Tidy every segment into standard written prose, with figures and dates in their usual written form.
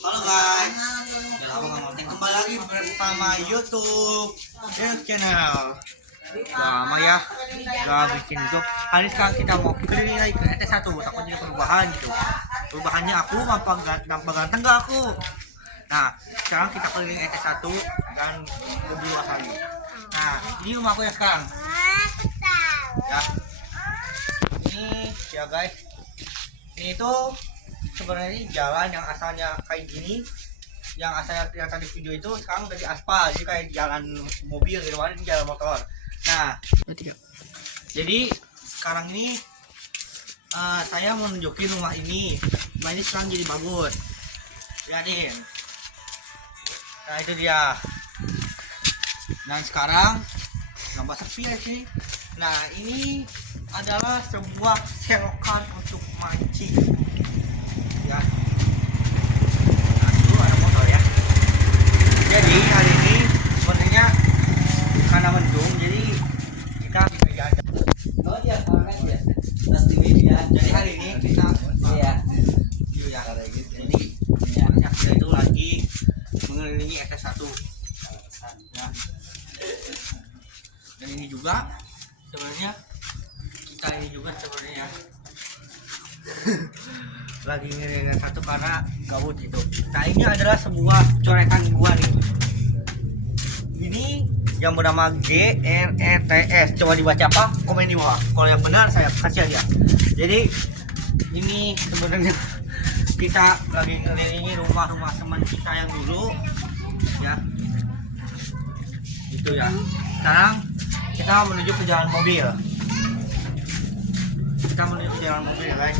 Halo guys, udah lama nggak nonton, kembali lagi bersama YouTube channel. Lama ya, udah bikin YouTube. Hari ini sekarang kita mau keliling lagi ke ET1, takut jadi perubahan gitu. Perubahannya aku gampang ganteng gak aku. Nah, sekarang kita keliling ET1 dan lebih luas lagi. Nah, ini rumah aku ya sekarang. Ya, ini ya guys. Ini tuh sebenarnya jalan yang asalnya kayak gini, yang asalnya yang tadi video itu sekarang udah diaspal, jadi kayak jalan mobil gitu kan, ini jalan motor. Nah, jadi sekarang ini saya mau nunjukin rumah ini sekarang jadi bagus, lihatin. Nah itu dia. Dan sekarang nambah sepi ya sih. Nah ini adalah sebuah selokan untuk mancing ya. Nah, itu ada motor ya. Jadi hari ini sebenarnya karena mendung, jadi kita bisa jalan. Oh dia pakai ya. Tas TV ya. Jadi hari ini kita Iya. ya. Jadi banyak kita itu lagi mengelilingi ET1 ya. Dan ini juga sebenarnya lagi ngelilingi satu karena gabut gitu. Nah ini adalah sebuah coretan gua nih. Ini yang bernama GNETS. Coba dibaca apa? Komen di bawah. Kalau yang benar saya kasih aja. Jadi ini sebenarnya kita lagi ngelilingi rumah-rumah teman kita yang dulu ya. Itu ya. Sekarang kita menuju ke jalan mobil. Kita menuju ke jalan mobil guys.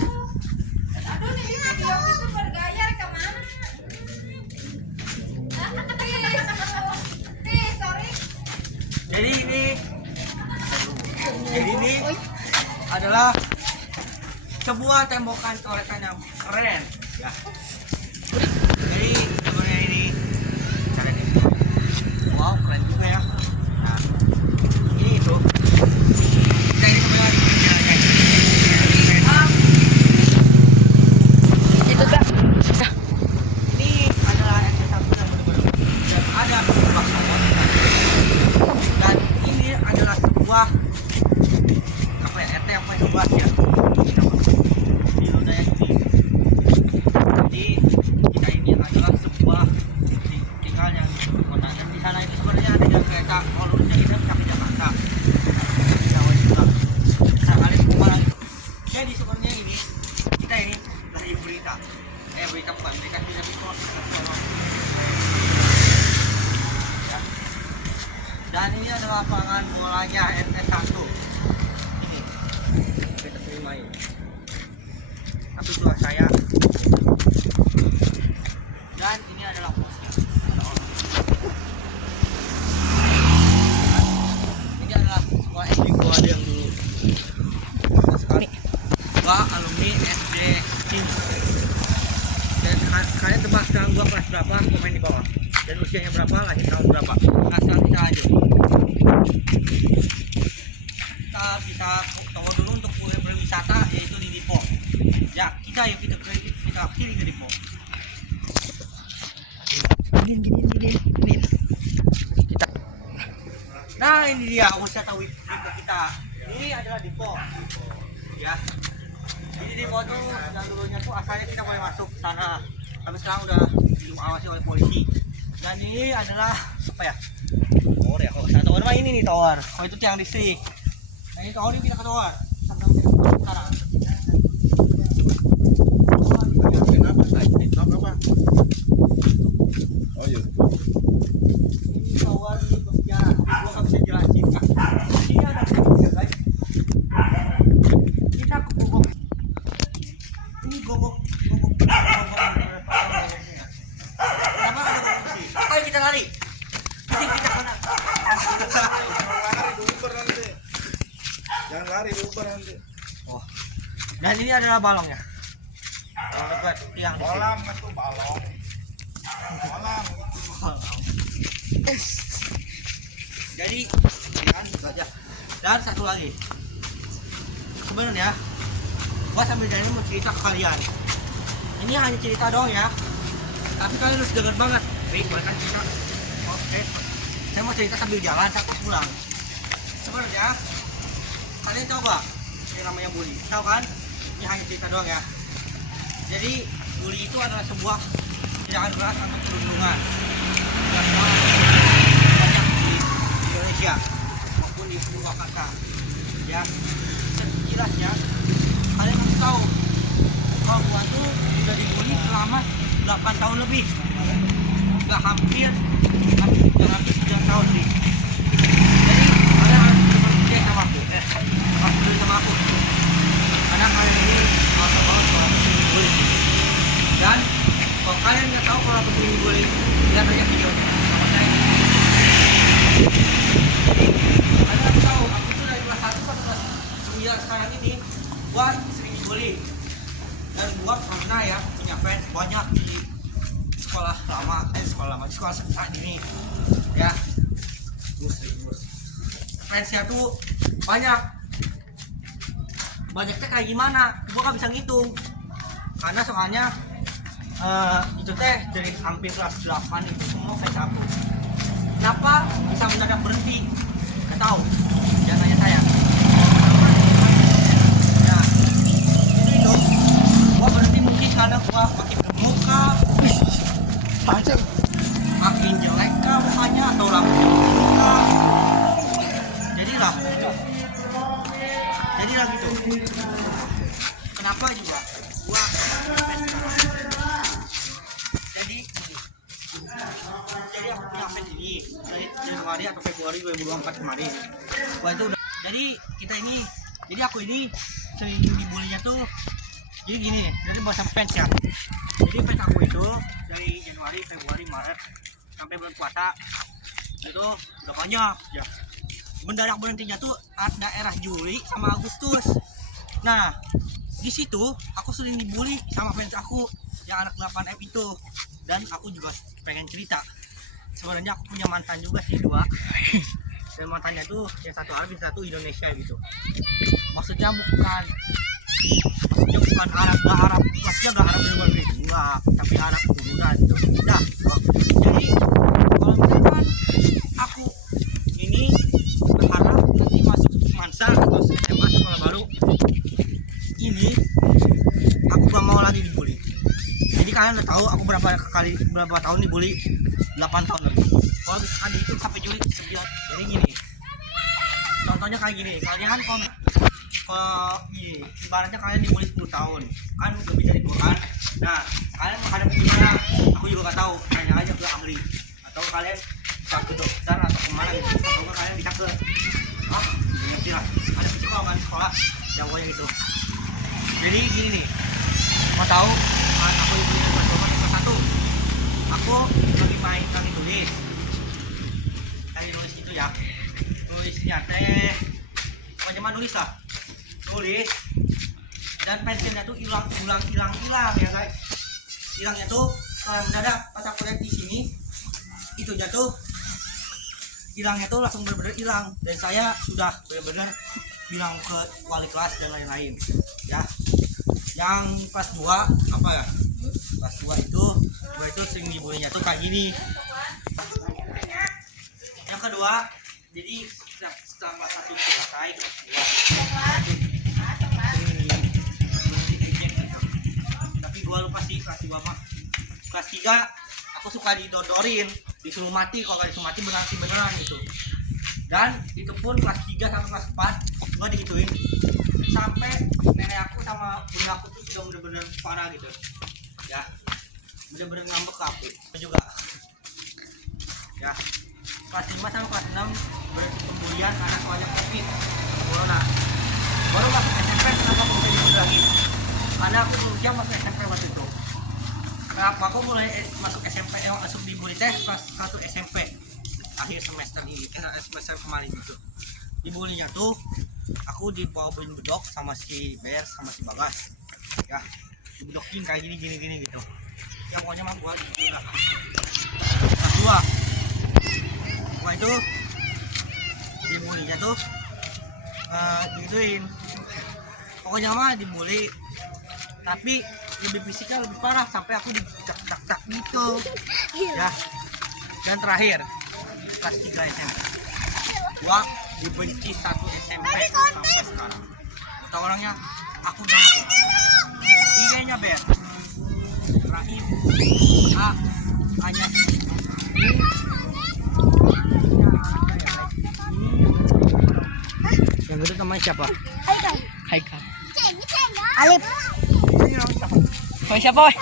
Aduh, ini Mas Yogi tuh bergaya kemana? Sorry. Jadi ini adalah sebuah tembokan coretan yang keren ya. Jadi sebenarnya ini cara ini, wow keren juga ya. Nah ini itu kita ini sebenarnya Itu Kak. ini adalah ET1 yang benar-benar dan ada sebuah sawah, dan ini adalah sebuah apa ya, ET apa yang luas ya. Ini udah yang ini. Jadi kita ini adalah sebuah tinggal yang di kota, dan di sana itu sebenarnya ada jalan kereta. Kalau lurusnya kita bisa ke Jakarta. Jawa juga. Bisa kali ke Malang. Jadi sebenarnya ini kita ini dari berita. Berita bukan berita tidak bisa. Dan ini adalah lapangan bolanya ET1. Ini kita terima ini. Tapi tua saya. Dan ini adalah posnya. Ini adalah sekolah SD gua yang dulu. Sekarang gua alumni SD Cimp. Dan kalian tebak sekarang gua kelas berapa? Komen di bawah. Dan usianya berapa? Lahir tahun berapa? Nah sekarang kita lanjut. Kita bisa tunggu dulu untuk berwisata, yaitu di Dipo. Ya kita akhiri ke Dipo. Kita. Nah ini dia wisata Dipo kita. Ini adalah Dipo. Ya. Jadi Dipo tuh yang dulunya tuh asalnya kita boleh masuk ke sana, tapi sekarang udah diawasi oleh polisi. Dan ini adalah apa ya? Tower ya, kalau saya tower mah ini nih tower. Oh itu tiang listrik. Nah ini tower, ini kita ke tower. Sekarang. Oh iya. Ini tower di bosnya. Gua nggak bisa jelasin. Ini ada ya guys. Kita ke gogok. Ini gogok. Kenapa ada gogok sih? Ayo kita lari. Ini kita kena. Jangan lari diuber nanti. Oh. Dan ini adalah balongnya. Balong dekat tiang listrik. Kolam itu balong. Kolam. Jadi kan itu aja. Dan satu lagi, sebenarnya gua sambil jalan mau cerita ke kalian. Ini hanya cerita doang ya. Tapi kalian harus denger banget. Baik, bahkan kita saya mau cerita sambil jalan sampai pulang. Sebenarnya kalian coba yang namanya bully, tahu kan? Ini hanya cerita doang ya. Jadi bully itu adalah sebuah tindakan keras atau perundungan yang banyak di Indonesia maupun di Purwakarta. Ya, sejelasnya kalian harus tahu kalau gua tuh udah dibully selama 8 tahun lebih. Udah hampir 9 tahun sih. Jadi kalian harus berbeda sama aku. Harus peduli sama aku. Karena kalian ini merasa banget kalau aku sering dibully. Dan kalau kalian nggak tahu kalau aku sering dibully, lihat aja video sama saya. Jadi kalian harus tahu aku tuh dari kelas 1 sampai kelas 9 sekarang ini gua sering dibully. Dan gua pernah ya punya fans banyak di sekolah saat ini ya. Terus fansnya tuh banyaknya kayak gimana gua gak bisa ngitung karena soalnya itu teh dari hampir kelas 8 itu semua fans aku. Kenapa bisa mendadak berhenti gak tahu, jangan tanya saya. Nah ini dong gua berhenti mungkin karena gua makin gemuk kah, makin jelek kah mukanya, atau rambutnya makin kah. Jadilah gitu. Kenapa juga gua fans sekarang. Jadi aku punya fans ini dari Januari atau Februari 2024 kemarin. Gua itu udah, jadi aku ini sering dibulinya tuh. Jadi gini, dari bahasa fans ya. Jadi fans aku itu dari Januari, Februari, Maret sampai bulan puasa itu udah banyak ya. Mendadak berhentinya tuh daerah Juli sama Agustus. Nah, di situ aku sering dibully sama fans aku yang anak 8F itu. Dan aku juga pengen cerita. Sebenarnya aku punya mantan juga sih 2. Dan mantannya tuh yang satu Arab, yang satu Indonesia gitu. Maksudnya bukan Arab, maksudnya gak Arab luar negeri, enggak, tapi Arab keturunan gitu. Nah, jadi kalau misalkan aku ini berharap nanti masuk Mansa atau SMA sekolah baru ini, aku gak mau lagi dibully. Jadi kalian udah tahu aku berapa tahun dibully, 8 tahun lagi. Kalau misalkan itu sampai Juli 9. Jadi gini, contohnya kayak gini, kalian gini, ibaratnya kalian dibully 10 tahun kan lebih dari gua kan. Nah, kalian menghadapinya aku juga gak tahu, tanya aja ke ahli atau kalian bisa ke dokter atau kemana gitu, atau kalian bisa ke ngerti lah, ada psikolog kan di sekolah jawabannya gitu. Jadi gini nih, mau tahu aku dibully kelas 1, aku lagi tulis itu ya, tulisnya teh macam nulis lah, tulis dan pensilnya tuh hilang ya guys. Hilangnya tuh mendadak pas aku lihat di sini itu jatuh, hilangnya tuh langsung benar-benar hilang. Dan saya sudah benar-benar bilang ke wali kelas dan lain-lain ya. Yang kelas 2 apa ya, kelas 2 itu sering dibulinya tuh kayak gini. Yang kedua, jadi setelah kelas 1 selesai, kelas 2 tapi gua lupa sih kelas 2 mah. Kelas 3 aku suka didodorin, disuruh mati, kalau gak disuruh mati beneran gitu. Dan itu pun kelas 3 sampai kelas 4 gua digituin sampai nenek aku sama bunda aku tuh sudah bener-bener parah gitu ya, bener-bener ngambek ke aku juga ya. Kelas 5 sama kelas 6 berarti pembulian karena soalnya COVID corona. Baru masuk SMP kenapa aku bisa dibully lagi, karena aku usia masuk SMP waktu itu. Kenapa aku mulai masuk SMP, masuk dibully tes kelas 1 SMP akhir semester ini, semester kemarin gitu. Dibulinya tuh aku dibawain bedok sama si Ber sama si Bagas ya, dibedokin kayak gini gitu ya. Pokoknya mah gua dibully lah. Kelas 2 gua itu dibulinya tuh digituin, pokoknya mah dibully tapi lebih fisiknya lebih parah, sampai aku dicak gitu Assalamualaikum. Ya. Dan terakhir kelas 3 SMP. Gua dibenci satu SMP sampai sekarang. Tahu orangnya? Aku nama. IG-nya Ber. Rahim. A-nya yang itu namanya siapa? Haikal. Alif. Ini orang siapa? Oh, siapa? Woy?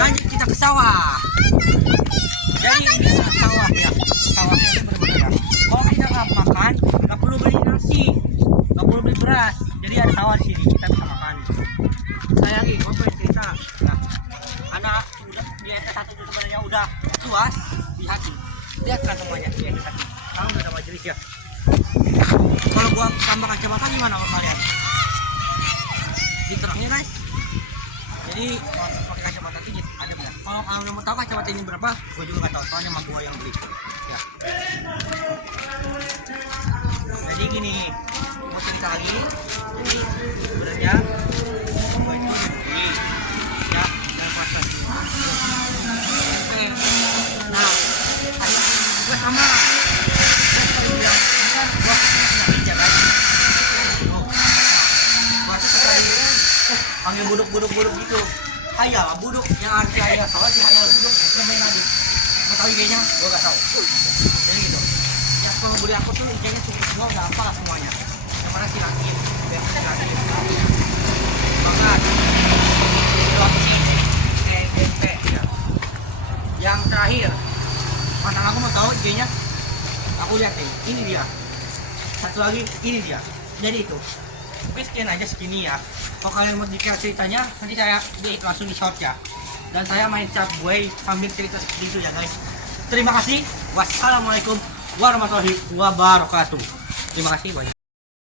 Lanjut kita ke sawah. Jadi ini adalah sawah ya. Sawahnya itu berbeda. Kalau kita nggak makan, nggak perlu beli nasi, nggak perlu beli beras. Jadi ada sawah di sini, kita bisa makan. Saya lagi, gue pengen cerita. Nah, anak udah di RT1 itu sebenarnya udah puas di hati. Lihat kan semuanya di RT1. Kamu udah ada majelis ya. Kalau gua tambah kacamata gimana sama kalian? Di truknya guys. Jadi kalau pakai kacamata tinggi ada benar. Kalau kalian mau tahu kacamata ini berapa, gua juga nggak tahu. Soalnya mah gua yang beli. Ya. Jadi gini, mau cerita lagi. Jadi sebenarnya gua itu beli ya dan pasar. Nah, gua sama. Panggil buduk gitu. Ayah buduk yang arti ayah salah di hayal buduk itu main lagi. Mau tahu IG-nya? Gua enggak tahu. Jadi gitu. Ya kalau beli aku tuh IG-nya cukup semua udah hafal lah semuanya. Yang mana sih lagi? Biar lagi. Banget. Loci TBP ya. Yang terakhir. Mantan aku mau tahu IG-nya. Aku lihat nih, ini dia. Satu lagi, ini dia. Jadi itu. Oke, sekian aja segini ya. Kalau kalian mau detail ceritanya, nanti saya langsung di short ya. Dan saya main Subway sambil cerita seperti itu ya guys. Terima kasih. Wassalamualaikum warahmatullahi wabarakatuh. Terima kasih banyak.